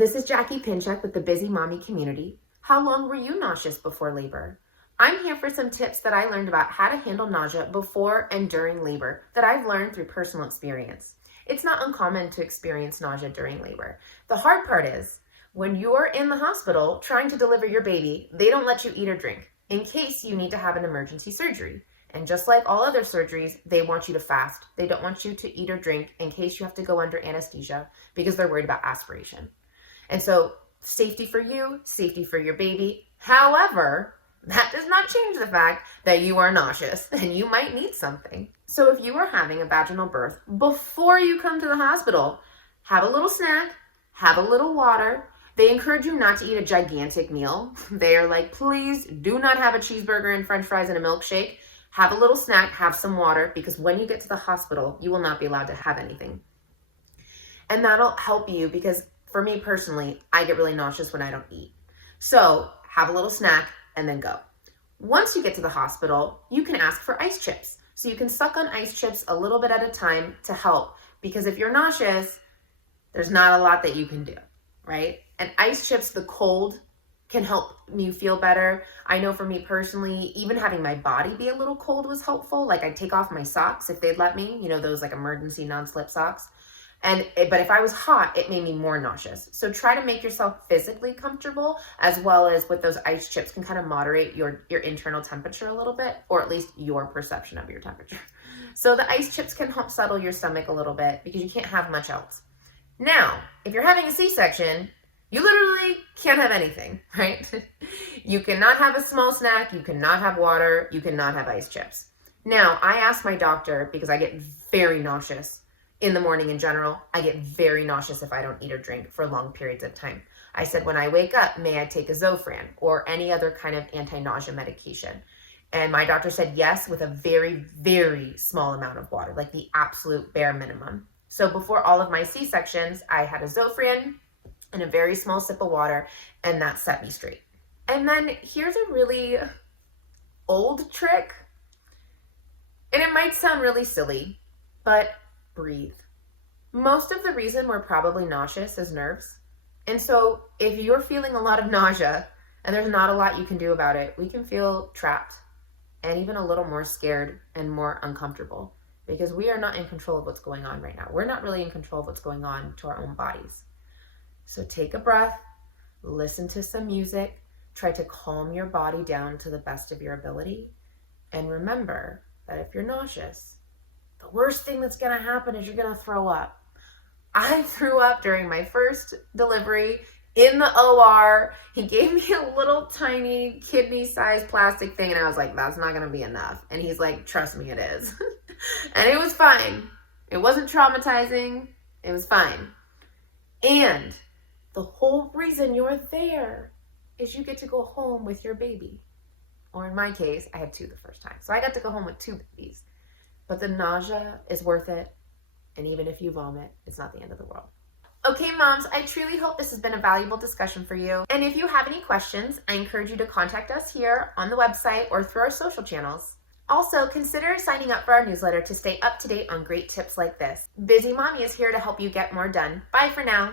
This is Jacqueline Pinchuk with the Bizzie Mommy community. How long were you nauseous before labor? I'm here for some tips that I learned about how to handle nausea before and during labor that I've learned through personal experience. It's not uncommon to experience nausea during labor. The hard part is when you're in the hospital trying to deliver your baby, they don't let you eat or drink in case you need to have an emergency surgery. And just like all other surgeries, they want you to fast. They don't want you to eat or drink in case you have to go under anesthesia because they're worried about aspiration. And so safety for you, safety for your baby. However, that does not change the fact that you are nauseous and you might need something. So if you are having a vaginal birth, before you come to the hospital, have a little snack, have a little water. They encourage you not to eat a gigantic meal. They are like, please do not have a cheeseburger and french fries and a milkshake. Have a little snack, have some water, because when you get to the hospital, you will not be allowed to have anything. And that'll help you because for me personally, I get really nauseous when I don't eat. So have a little snack and then go. Once you get to the hospital, you can ask for ice chips. So you can suck on ice chips a little bit at a time to help, because if you're nauseous, there's not a lot that you can do, right? And ice chips, the cold can help you feel better. I know for me personally, even having my body be a little cold was helpful. Like I'd take off my socks if they'd let me, those like emergency non-slip socks. But if I was hot, it made me more nauseous. So try to make yourself physically comfortable, as well as with those ice chips can kind of moderate your internal temperature a little bit, or at least your perception of your temperature. So the ice chips can help settle your stomach a little bit because you can't have much else. Now, if you're having a C-section, you literally can't have anything, right? You cannot have a small snack, you cannot have water, you cannot have ice chips. Now, I asked my doctor because I get very nauseous in the morning in general. I get very nauseous if I don't eat or drink for long periods of time. I said, when I wake up, may I take a Zofran or any other kind of anti-nausea medication? And my doctor said yes, with a very, very small amount of water, like the absolute bare minimum. So before all of my C-sections, I had a Zofran and a very small sip of water, and that set me straight. And then here's a really old trick, and it might sound really silly, but breathe. Most of the reason we're probably nauseous is nerves. And so if you're feeling a lot of nausea and there's not a lot you can do about it, we can feel trapped and even a little more scared and more uncomfortable because we are not in control of what's going on right now. We're not really in control of what's going on to our own bodies. So take a breath, listen to some music, try to calm your body down to the best of your ability. And remember that if you're nauseous, the worst thing that's going to happen is you're going to throw up. I threw up during my first delivery in the OR. He gave me a little tiny kidney-sized plastic thing, and I was like, that's not going to be enough. And he's like, trust me, it is. And it was fine. It wasn't traumatizing. It was fine. And the whole reason you're there is you get to go home with your baby. Or in my case, I had two the first time. So I got to go home with two babies. But the nausea is worth it. And even if you vomit, it's not the end of the world. Okay, moms, I truly hope this has been a valuable discussion for you. And if you have any questions, I encourage you to contact us here on the website or through our social channels. Also, consider signing up for our newsletter to stay up to date on great tips like this. Bizzie Mommy is here to help you get more done. Bye for now.